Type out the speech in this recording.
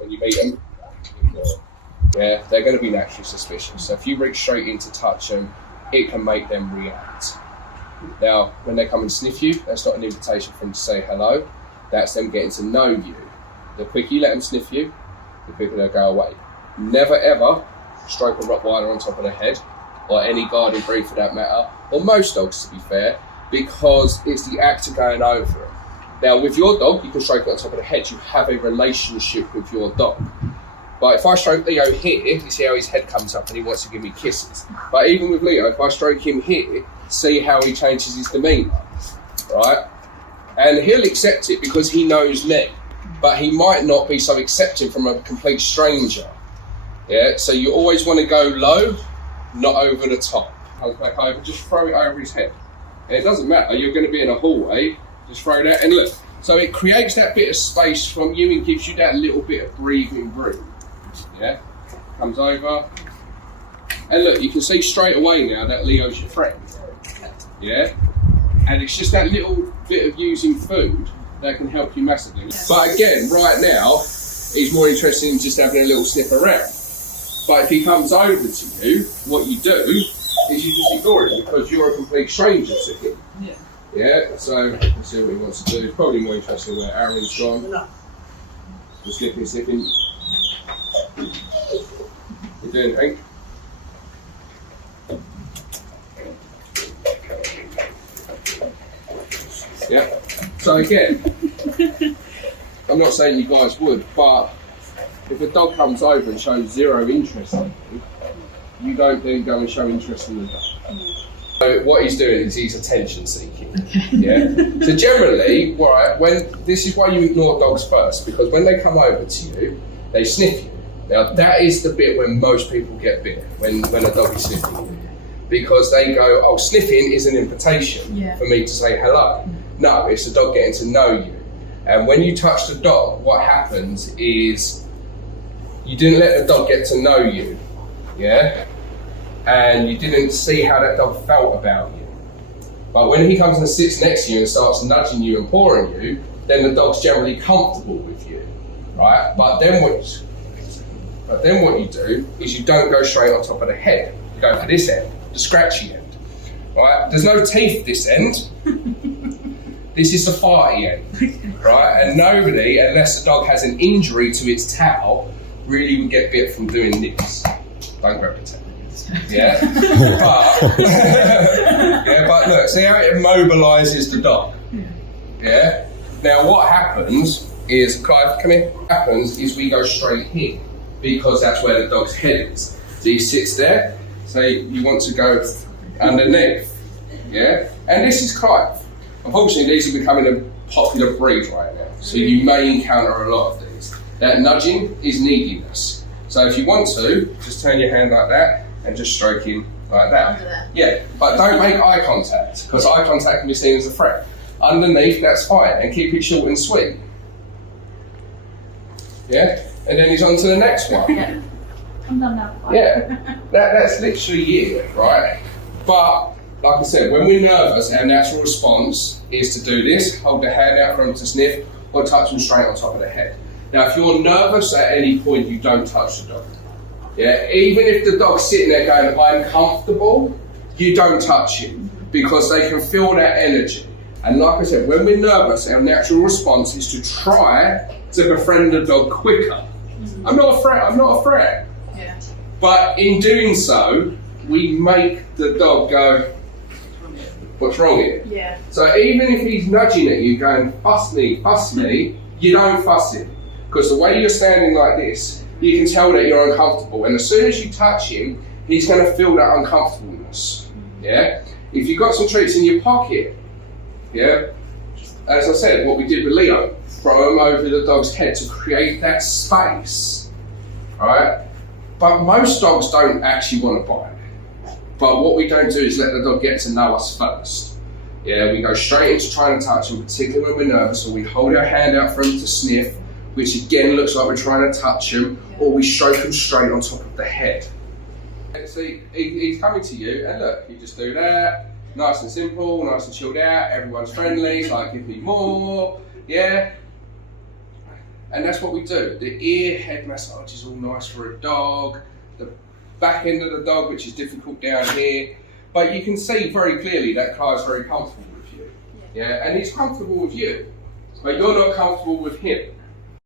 when you meet them, yeah, they're going to be naturally suspicious. So if you reach straight in to touch them, it can make them react. Now, when they come and sniff you, that's not an invitation for them to say hello. That's them getting to know you. The quicker you let them sniff you, the quicker they'll go away. Never ever stroke a Rottweiler on top of the head, or any guardian breed for that matter, or most dogs to be fair, because it's the act of going over them. Now, with your dog, you can stroke it on top of the head. You have a relationship with your dog. But if I stroke Leo here, you see how his head comes up and he wants to give me kisses. But even with Leo, if I stroke him here, see how he changes his demeanour, right? And he'll accept it because he knows me, but he might not be so accepting from a complete stranger. Yeah, so you always want to go low, not over the top. Comes back over, just throw it over his head. And it doesn't matter, you're going to be in a hallway, just throw that, and look. So it creates that bit of space from you and gives you that little bit of breathing room. Yeah, comes over, and look, you can see straight away now that Leo's your friend. Yeah, and it's just that little bit of using food that can help you massively. But again, right now, he's more interested in just having a little sniff around. But if he comes over to you, what you do is you just ignore him because you're a complete stranger to him. Yeah. Yeah, so let's see what he wants to do. It's probably more interesting where Aaron's gone. Just sniffing. You doing, Hank? Yeah. So again, I'm not saying you guys would, but if a dog comes over and shows zero interest in you, you don't then go and show interest in the dog. So what he's doing is he's attention seeking. Yeah. So generally, right, this is why you ignore dogs first, because when they come over to you, they sniff you. Now that is the bit when most people get bit, when a dog is sniffing you. Because they go, oh, sniffing is an invitation for me to say hello. No, it's the dog getting to know you. And when you touch the dog, what happens is you didn't let the dog get to know you, yeah? And you didn't see how that dog felt about you. But when he comes and sits next to you and starts nudging you and pawing you, then the dog's generally comfortable with you, right? But then what you do is you don't go straight on top of the head. You go for this end, the scratchy end, right? There's no teeth this end. This is the farty end, right? And nobody, unless the dog has an injury to its tail, really would get bit from doing this. Don't grab the tail. Yeah? But look, see how it immobilises the dog? Yeah? Now what happens is, Clive, come here. What happens is we go straight here, because that's where the dog's head is. So he sits there, say you want to go underneath, yeah? And this is Clive. Unfortunately, these are becoming a popular breed right now, so you may encounter a lot of these. That nudging is neediness. So if you want to, just turn your hand like that and just stroke him like that. Yeah, but don't make eye contact, because eye contact can be seen as a threat. Underneath, that's fine, and keep it short and sweet. Yeah, and then he's on to the next one. Yeah, I'm done now. Yeah, that's literally it, right? But like I said, when we're nervous, our natural response is to do this, hold the hand out for him to sniff, or touch him straight on top of the head. Now, if you're nervous at any point, you don't touch the dog. Yeah, even if the dog's sitting there going, I'm comfortable, you don't touch him, because they can feel that energy. And like I said, when we're nervous, our natural response is to try to befriend the dog quicker. I'm not a threat. Yeah. But in doing so, we make the dog go, what's wrong here? Yeah. So even if he's nudging at you, going, fuss me, you don't fuss him. Because the way you're standing like this, you can tell that you're uncomfortable. And as soon as you touch him, he's going to feel that uncomfortableness. Yeah? If you've got some treats in your pocket, yeah, as I said, what we did with Leo, throw him over the dog's head to create that space, right? But most dogs don't actually want to bite. But what we don't do is let the dog get to know us first. Yeah, we go straight into trying to touch him, particularly when we're nervous, or we hold our hand out for him to sniff, which again looks like we're trying to touch him, or we stroke him straight on top of the head. And see, he's coming to you, and look, you just do that, nice and simple, nice and chilled out, everyone's friendly, it's like, give me more, yeah? And that's what we do. The ear head massage is all nice for a dog, the back end of the dog, which is difficult down here. But you can see very clearly that Clive's very comfortable with you. Yeah, and he's comfortable with you. But you're not comfortable with him.